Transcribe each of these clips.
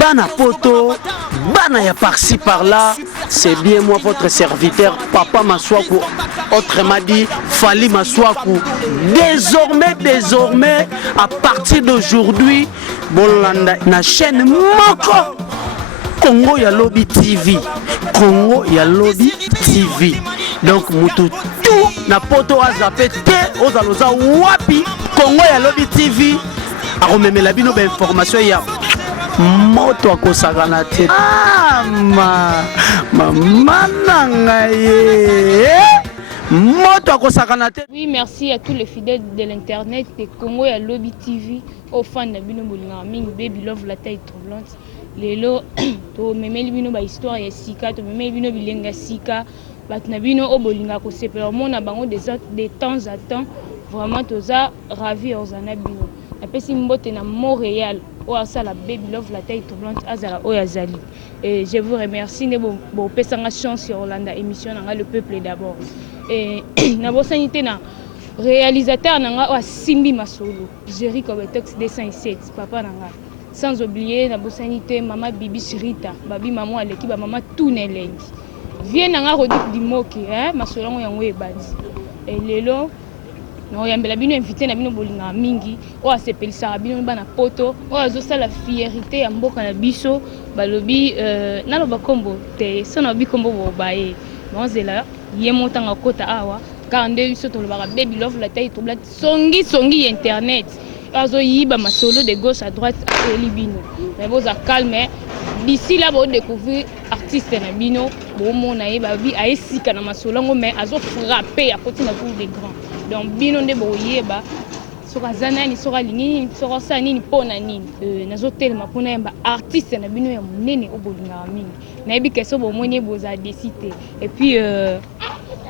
Bana poto, bana ya par-ci par-là, c'est bien moi votre serviteur, Papa Maswaku, autrement dit, Fally Maswaku. Désormais, à partir d'aujourd'hui, Bolanda, na chaîne Moko, Congo ya Lobby TV. Congo ya Lobby TV. Donc, mutu tout na poto a zappé te, ozaloza wapi, Congo ya Lobby TV. A remémé la bino information ya moto akosakana te. Ah, Oui, merci à tous les fidèles de l'internet de Congo et à Lobby TV, aux fans de Bino Bolingaming, Baby Love la taille troublante. Les lots, to memeli bino ba histoire ya sika, to memeli bino bilenga sika, bat na bino o bolinga ko sepela mon na bango de temps à temps, vraiment toza ravi ozana bino. Na pesi mbote na Montréal, o asa la Baby Love la taille troublante azala o yazali. Et je vous remercie ne bo pesanga chance sur Hollanda émission na le peuple d'abord. Et na bo sanité na réalisateur na wa Simbi Masolo, Jerry Kobetox 207, papa na nga. Sans oublier na bo sanité maman Bibi Sirita, babi maman aleki ba maman Tunelengi. Viens na Rodrigue Dimoki, Masolo yango ebadi. Et lelo no yambela bino invité na bino bolinga mingi o asepelisa bino bana poto o azosala fierté ya mboka na biso balobi naloba kombo te sona bi kombo bobaye bonzela ye motanga kota awa kande biso tolobaka Baby Love la taille troublante songi internet azo yiba masolo de gauche à droite à Elibino mais vous a calme d'ici là vous découvrir artiste na bino bo mona ye ba bi aesika na masolo ngo mais azo frapper à côté na cour des grands. Donc bino nde boyeba soka zanani soka lingini soka sanini pona nini nazo telema pona yamba artiste na bino ya munene obolinga mingi na yebi keso bomoni boza décider et puis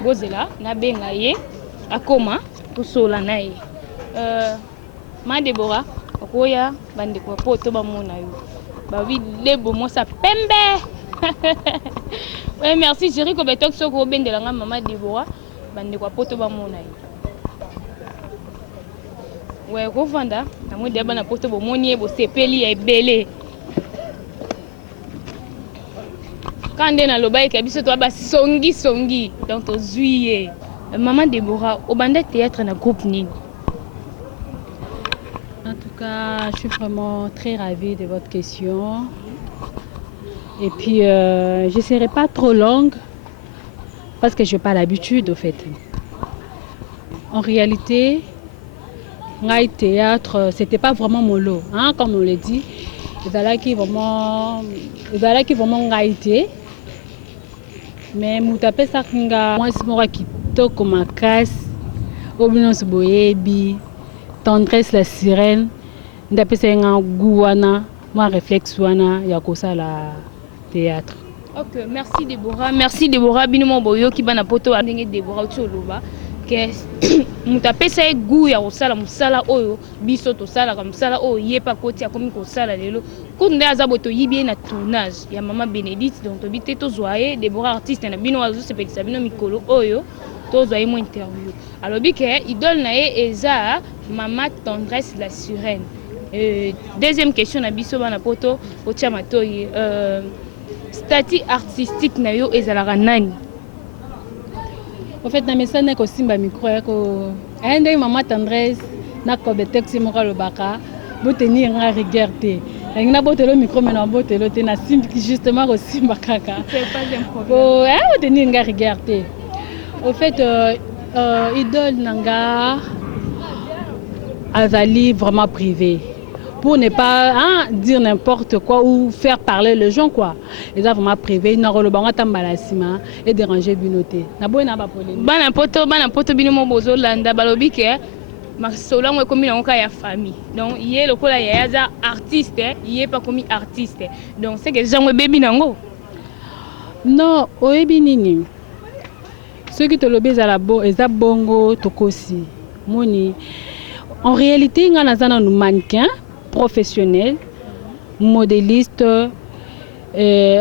bozela na benga ye akoma tosola na ye ma Deborah okoya bande ko poto ba mona yo ba wi lebo mo sa pembe. Ouais, merci Jerry Kobetox soko bendela nga mama Deborah bande ko poto ba mona yo. Ouais, Rovanda, na mo deba na poto bo moni bo sepeli e belé. Kande na loba ke biso to ba songi donc to zuié. Maman Deborah, au banda théâtre na groupe nini? En tout cas, je suis vraiment très ravie de votre question. Et puis, je ne serai pas trop longue parce que je n'ai pas l'habitude au fait. En réalité, le théâtre, ce n'était pas vraiment mon lot, hein, comme on le dit. Il fallait qu'il vraiment ngaïté. Mais moutapé ça kinga moi c'est moi qui toque ma casse. Obinons boyebi, tendresse la sirène. Ndapé c'est un gouana, moi réflexe wana yakosa la théâtre. Ok, merci Deborah. Merci Deborah. Binomo boyo ki bana poto andenge Deborah Tcholoba. Que mutapé ça goût ya osala musala oyo biso to sala comme sala oyo yepa koti akomi ko sala lelo. Kunde azaboto yibie na tournage ya Maman Bénédicte donc to bité to zoaye Deborah artiste na bino azo se pelisa bino mikolo oyo to zoaye mo interview. Alors bi que idole na ye eza Maman Tendresse la Sirène. Deuxième question na biso bana poto o chamatoyi statut artistique na yo ezalaka nani? En fait, na mesana ko simba micro ko ende Maman Tendresse na ko beteksi mo ka lobaka bo tenir nga regarder. Na bo telo micro mais na bo telo te na simba justement ko simba kaka. C'est pas un problème. Bo tenir nga regarder. En fait, idole nanga azali vraiment privé. Pour ne pas dire n'importe quoi ou faire parler les gens quoi. Ils ont vraiment privé, ils n'ont pas tambalasima et déranger binoté. Na boina ba problème. Bana poto bino mo bozo landa balobi ke masola ngo komi na ya famille. Donc yé lokola ya za artiste, yé pas komi artiste. Donc c'est que jango baby nango. Non, oyebi nini. Ceux qui te lobé za la bo eza bongo tokosi. Moni. En réalité, nga nazana nous mannequin professionnel, modéliste,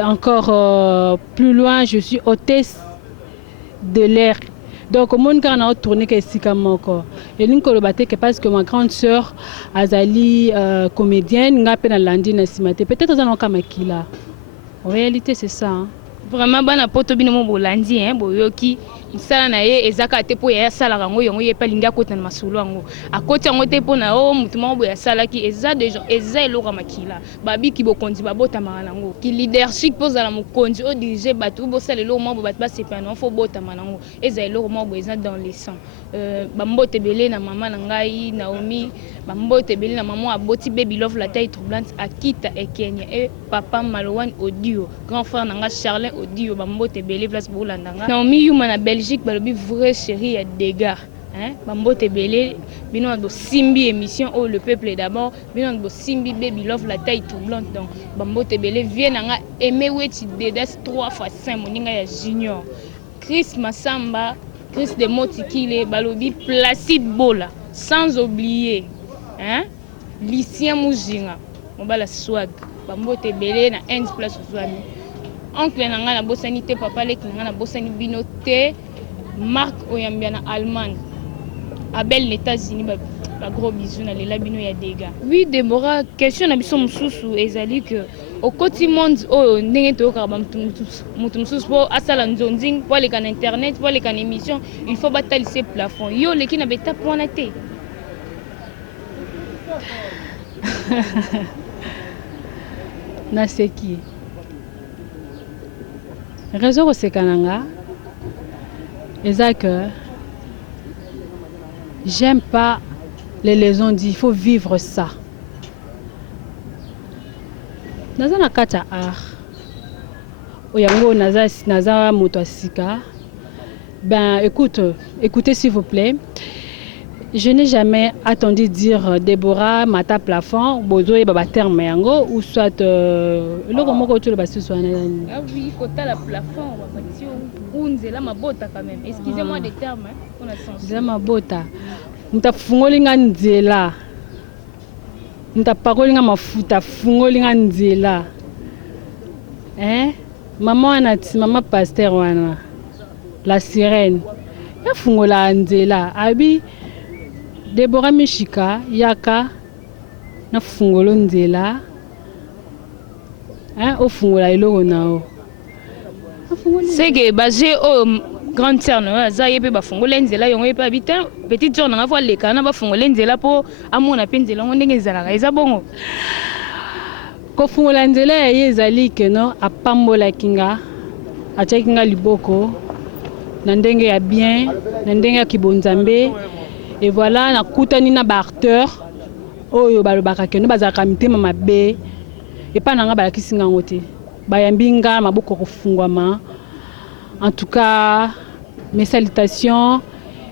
encore plus loin, je suis hôtesse de l'air Donc, au monde, quand on a tourné que sika moko. Et nous, que parce que ma grande sœur, Azali, comédienne, n'a pas landi na simate. Peut-être qu'on a kamakila. En réalité, c'est ça. Hein. Vraiment, bana poto bino mo bolandi hein, boyoki. Msala na ye ezaka te po ya sala rango yongo ye palinga kota na masulu ngo. Akoti ngo te po na o mutuma bo ya sala ki eza de gens eza eloko makila. Babi ki bokonzi babota manango. Ki leadership poza la mokonzi o diriger batu bo sala eloko mo bat ba sepana fo bota manango. Eza eloko mo bo eza dans les sangs. Bambote belé na maman na ngai Naomi, bambote belé na maman aboti baby love la taille troublante Akita et Kenya et papa Malouane Audio, grand frère nanga Charlin Audio, bambote belé place pour landanga. Naomi yuma na Belgique balobi vrai chéri ya dégâts. Hein, bambote belé bino do simbi émission oh le peuple est d'abord, bino do simbi baby love la taille troublante donc bambote belé vient nanga aimer weti dedas 3 fois 5 moninga ya junior. Chris Massamba, Chris de Motikile, balobi Placide Bola, sans oublier, hein, Lucien Moujinga, Mobala Swag, bambote belé na 11 place Zouami. Oncle nanga na bosanité papa lek nanga na bosani binoté, Marc Oyambia na Allemagne. Abel les États-Unis ba gros bisous na lela bino ya dégâts. Oui, Déborah, question na biso mususu ezali que au côté monde oh ndenge to ka mutu mususu po asala nzonzing po les kan internet po les kan émission il faut batalise plafond yo leki na beta point té. Na seki réseau sekananga eza que j'aime pas les lésions dit il faut vivre ça. Naza na kata art oyango naza moto asika. Ben écoutez s'il vous plaît. Je n'ai jamais attendu dire Déborah mata plafond bozo e baba terme yango ou soit le comment que tu le basu soit ah oui kota la plafond bapati unzela mabota quand même excusez-moi des termes hein on a sens nzela mabota mtafungolinga nzela mtapakolinga mafuta fungolinga nzela hein maman pasteur wana la sirène ya fungola nzela abi Déborah Mishika yaka na fungolo nzela hein au fungola eloko nao c'est que basé au grande sœur no za yebe ba fungola nzela yongo yepa bita petite sœur na voile lekana ba fungola nzela po amona penzela ngo ndenge ezalaka eza bongo ko fungola nzela ezali que non apambola kinga achakinga liboko na ndenge ya bien na ndenge ya kibonzambe. Et voilà, na kutani na barteur oyo balobaka keno bazaka mitema mabe et pas nanga balakisinga ngote bayambinga maboko kofungwama. En tout cas, mes salutations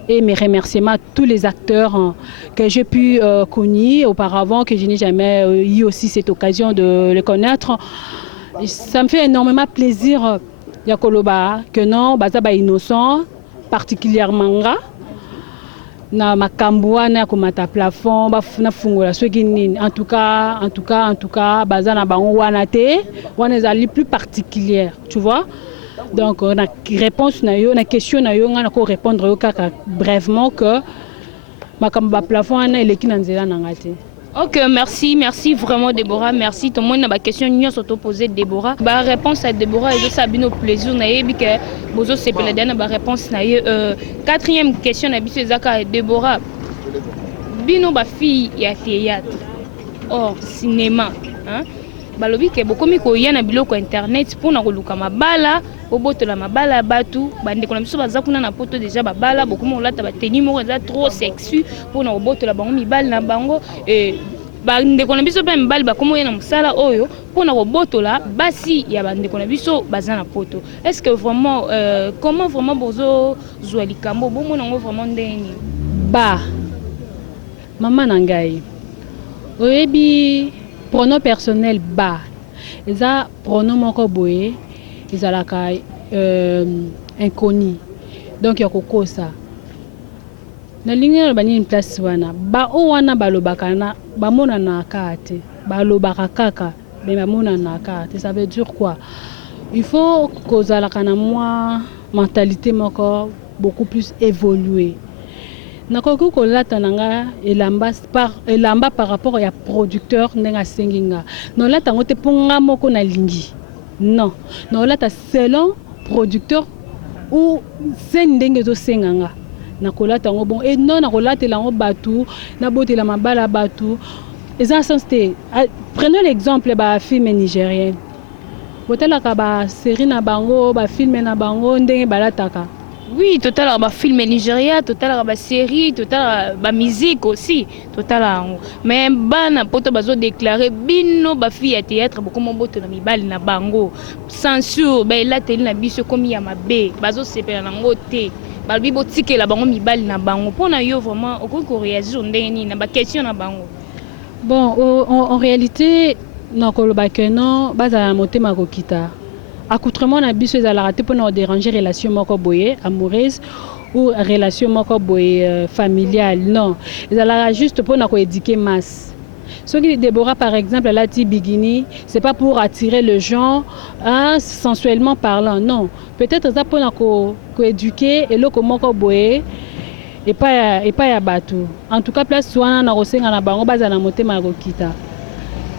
et mes remerciements à tous les acteurs que j'ai pu connaître auparavant, que je n'ai jamais eu aussi cette occasion de les connaître. Ça me fait énormément plaisir yakoloba que non bazaba innocent particulièrement na makambwa na komata plafond bafuna fungola soki nini en tout cas bazana bango wana te wana ezali plus particulière tu vois. Donc na réponse na yo na question na yo ngana ko répondre yo kaka brièvement que makamba plafond na eleki na nzela nanga te. Ok, merci vraiment Déborah, merci. Tout le monde a une question nous s'auto poser Déborah. Ba réponse à Déborah et ça bino plaisir na yebi que bozo sepela dana ba réponse na ye quatrième question na biso ezaka Déborah. Bino ba fille ya théâtre. Or cinéma, hein? Balobi ke bokomi ko yana biloko internet pour na koluka mabala, obotola mabala batu, bande kona biso baza kuna na poto déjà babala, bokomi olata ba tenue moko za trop sexy pour na obotola bango mibali na bango et bande kona biso ba mibali bakomi yana musala oyo pour na obotola basi ya bande kona biso baza na poto. Est-ce que vraiment comment vraiment bozo zwa likambo bomo nango vraiment ndeni? Ba maman nangai. Oyebi pronom personnel ba eza pronom moko boye ezalaka inconnu donc ya kokosa na ligne ba ni place wana ba o wana balobaka na bamona na kate balobaka kaka mais bamona na kate ça veut dire quoi il faut kozalaka na moi mentalité moko beaucoup plus évolué. Nakoki kolata nanga elamba par rapport ya producteur ndenga senginga. No lata ngote ponga moko na lingi. Non. No lata selon producteur ou sen ndenge zo senganga. Nakolata ngo bon et non nakolata la ngo batu na bote la mabala batu. Prenons l'exemple de film nigérien. Botelaka ba série na bango, ba film na bango ndenge balataka. Oui, total ba film Nigeria, total ba série, total ba musique aussi, total. Mais bana poto bazo déclarer bino ba fille à théâtre beaucoup mon boto na mibali na bango. Censure, ba la télé na biso comme ya mabe, bazo sepela na ngote. Ba bibo tike la bango mibali na bango. Pona yo vraiment okoko réagir ndenge ni na ba question na bango. Bon, en réalité, non kolobakeno bazala motema kokita. Accoutrement na biso ezala raté pour nous déranger relation moko boye amoureuse ou relation moko boye familiale. Non, ezala juste pour nous éduquer masse. Ce qui Déborah par exemple là ti bikini, c'est pas pour attirer le gens sensuellement parlant. Non, peut-être ça pour nous éduquer et le moko boye et pas ya batu. En tout cas place soana na rosenga na bango bazala motema kokita.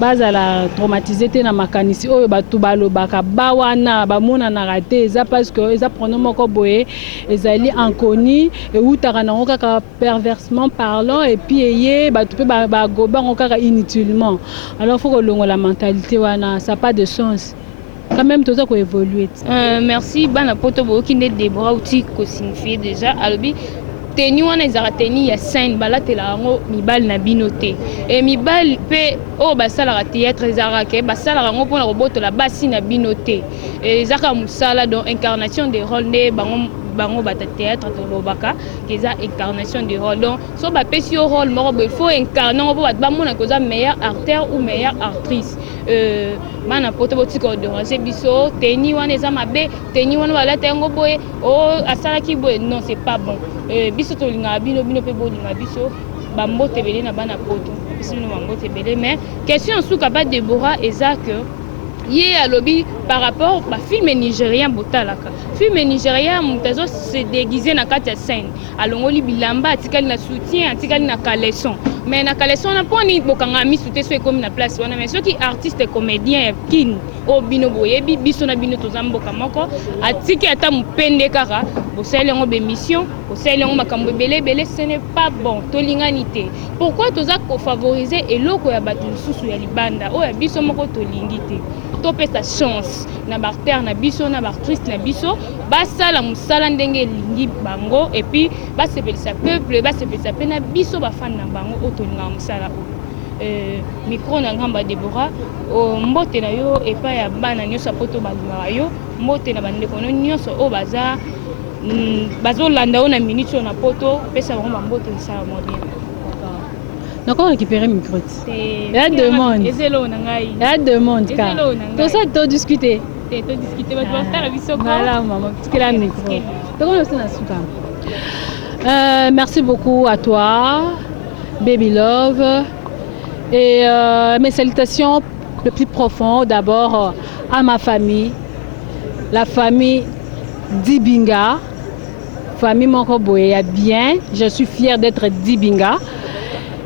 Bazala traumatisé te na makanisi oyo batu balobaka bawana bamona na raté eza parce que eza pronom moko boye ezali inconnu et utaka nango kaka perversement parlant et puis eye batu pe bagoba ngo kaka inutilement. Alors faut que la mentalité wana ça pas de sens. Quand même tout ça ko évoluer. Merci bana poto bo kinde Déborah outi ko signifier déjà alobi teni wana ezara teni ya scène balatela ngo mibali na binote et mibali pe o basala ka théâtre ezara ke basala ngo pona robotola basi na binote ezaka musala donc incarnation des rôles de bango bata théâtre to lobaka keza incarnation des rôles donc so ba pesi au rôle moko il faut incarner ngo ba mona koza meilleur acteur ou meilleure actrice mana poto botiko de ranger biso teni wana eza mabe teni wana balata ngo boye o asala ki boye non c'est pas bon biso to linga bino pe bo linga biso ba mbote belé na bana poto biso no ba mbote belé mais question sous capable Déborah eza que yé à lobby par rapport ba film nigérien botalaka film nigérien mutazo se déguiser na kati ya scène alongoli bilamba atikali na soutien atikali na caleçon mais na caleçon na poni bokanga mi soutien so comme na place wana mais ceux qui artiste comédien kin o bino boyebi biso na bino tozamboka moko atiki ata mupende kaka bosele ngo be mission bosele ngo makambo belé ce n'est pas bon tolinganité pourquoi toza ko favoriser eloko ya batu susu ya libanda o ya biso moko tolingité to pesa chance na barter na biso na bartriste na biso basala musala ndenge lingi bango et puis basepelisa peuple basepelisa pe na biso bafana na bango otolinga musala micro na ngamba Déborah mbote na yo epa ya bana nyoso poto balinga yo mbote na bandeko nyonso o bazolanda o na minute na poto pesa bango mbote nsala mo bien. D'accord, récupérer le micro. Il y a deux mondes. Il y a deux mondes. Tout ça, tu as discuté. Tu as discuté. Voilà, maman. Tu as le micro. Merci beaucoup à toi, Baby Love. Et mes salutations les plus profondes d'abord à ma famille, la famille Dibinga, famille Monkoboé bien. Je suis fière d'être Dibinga.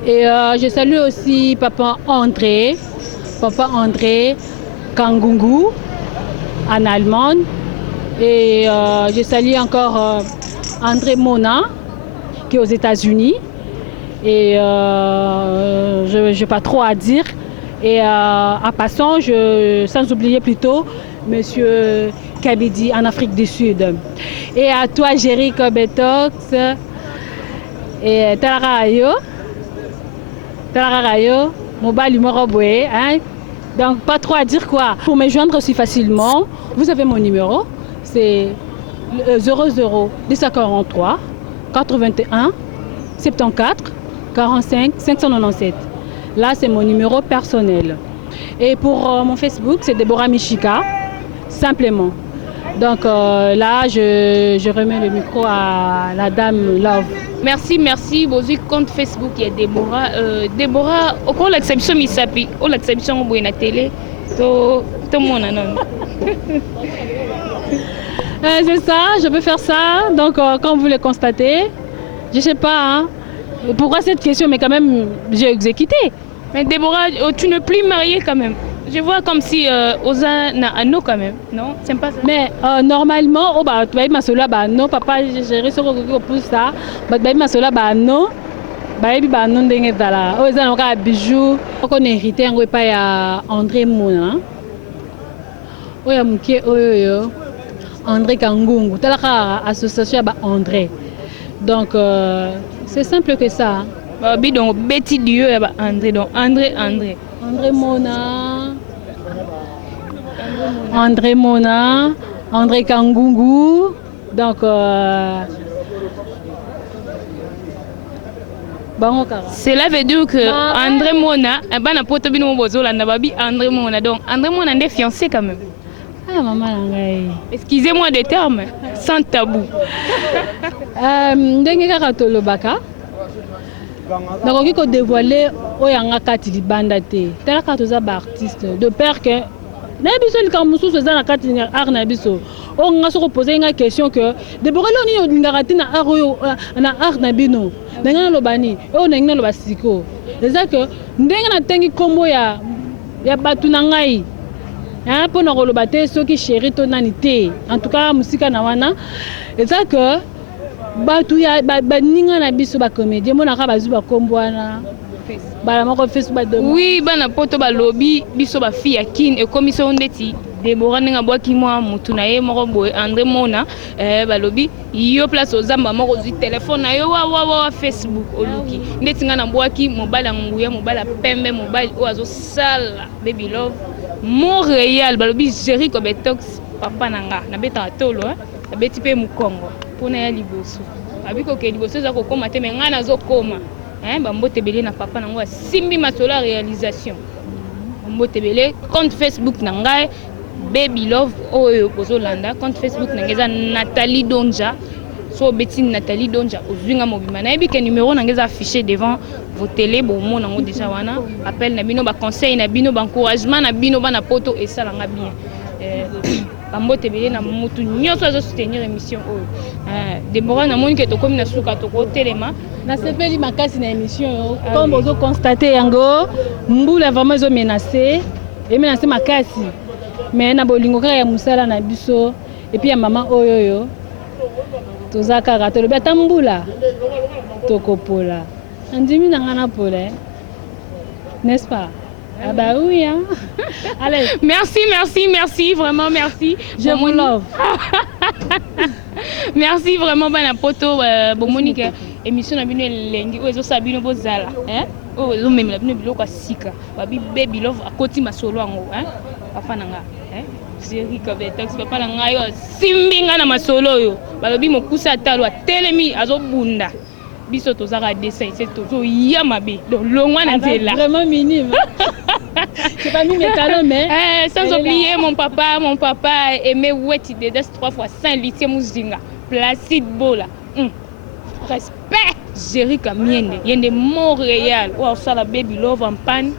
Et je salue aussi papa André Kangungu en allemand. Et je salue encore André Mona qui est aux États-Unis. Et je n'ai pas trop à dire. Et en passant, sans oublier plutôt Monsieur Kabidi en Afrique du Sud. Et à toi, Jerry Kobetox et Tararayo. Mobile Moroboué, hein? Donc pas trop à dire quoi. Pour me joindre aussi facilement, vous avez mon numéro, c'est 00 243 81 74 45 597. Là c'est mon numéro personnel. Et pour mon Facebook, c'est Déborah Michika, simplement. Donc là, je remets le micro à la dame Love. Merci. Bozi compte Facebook, il y a Déborah. Déborah, au cours de l'exception, il s'appuie. Au l'exception, on voit la télé. Tout le monde en a. C'est ça, je peux faire ça. Donc, comme vous le constatez, je sais pas hein, pourquoi cette question, mais quand même, j'ai exécuté. Mais Déborah, tu n'es plus mariée quand même. Je vois comme si Oza n'a un quand même, non? C'est pas ça. Mais normalement, oh bah tu vas masola bah non papa j'ai réussi à pour ça. Bah tu vas masola bah non. Bah et bah non ndenge dala. Oh ça on a bijou. On hérité on pas ya André Mona. Oh ya muke oyo André Kangungu. Talaka association bah André. Donc c'est simple que ça. Bah donc Betty Dieu bah André donc André Mona. André Mona, André Kangungu, donc cela veut dire que André Mona, na poto bino bozola na babi André Mona donc André Mona est fiancé quand même. Ah maman ngai. Excusez-moi des termes sans tabou. Ndenge kaka tolobaka. Nakoki ko dévoiler oyanga kati libanda te. Tala ka toza ba artiste de père que na biso likamusu soza na kati na art na biso. O nga so poser une question que Déborah lo ni ngakati na art oyo na art na bino. Ndenge na lobani, o ndenge na loba siko. C'est que ndenge na tengi kombo ya batu na ngai. Hein pour na koloba te soki chéri to nani te. En tout cas musika na wana. C'est que batu ya baninga na biso ba comédien mona ka bazu ba kombwana bala moko Facebook ba oui bana poto ba lobby biso ba fille ya kin e commission ndeti Déborah nga boaki moi mutu na ye moko boy André Mona ba lobby yo place ozamba moko zu téléphone na yo wa Facebook oluki ndeti nga na boaki mobala nguya mobala pembe mobile o azo sala baby love Montréal ba lobby Jericho Betox papa nanga na beta tolo na beti pe mukongo pona ya liboso abiko ke liboso za ko koma te me nga nazo koma bambote belé na papa nango simbi masolo réalisation bambote belé compte Facebook na ngai baby love oyo bozolanda compte Facebook na ngeza Nathalie Donja so beti Nathalie Donja ozinga mobima na ebike numéro na ngeza affiché devant vos télé bon mon nango déjà wana appel na bino ba conseil na bino ba encouragement na bino bana poto et ça nga bien bambote belé na mutu nyonso azo soutenir émission oyo Déborah na moni ke to komi na suka to ko telema na sepeli makasi na émission comme vous constatez yango mbula vraiment zo menacé et menacé makasi mais na bolingo kaka ya musala na biso et puis ya maman oyoyo tozaka kaka to lobata mbula to kopola andimi na ngana pola n'est-ce pas? Ah bah oui hein. Allez, merci vraiment merci. Je vous love. Merci vraiment bana poto bon Monique émission na bino lengi ozo sabino bozala ozo memela bino biloko sika babi baby love akoti masolo ngo papa nanga Jericho Betox papa nanga yo simbinga na masolo yo balobi mokusa talo atelemi azobunda biso tozaka dessin c'est tozo yamabe donc longwa na nzela vraiment minime. C'est pas mis mes talons mais sans oublier mon papa aimé Weti Dedes 3 fois Saint-Litier Muzinga Placide Bola respect Jericho Miende yende Montréal ou ça la baby love en panne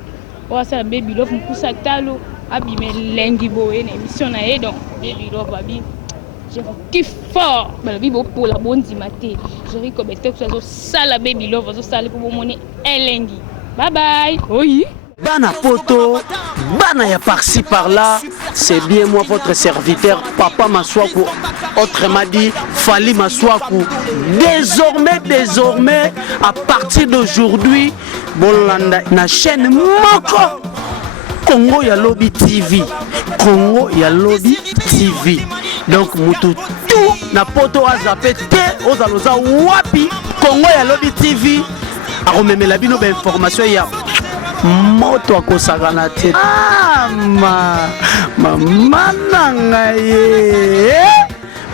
ou ça la baby love mkusa talo abime lengi boye na émission na e donc baby love babi je kiffe fort babi bo pour la bonne dimate Jericho Betox ça la baby love ça la pour monnaie elengi bye bye oui. Bana poto, bana ya par-ci par-là, c'est bien moi votre serviteur, Papa Maswaku, autrement dit, Fali Maswaku. Désormais, à partir d'aujourd'hui, Bolanda, na chaîne Moko, Congo ya Lobby TV, Congo ya Lobby TV. Donc, mutu tout na poto a zappé te, ozaloza wapi, Congo ya Lobby TV, a rememé la bino information ya. Moto akosakana te mama nanga ye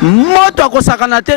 moto akosakana te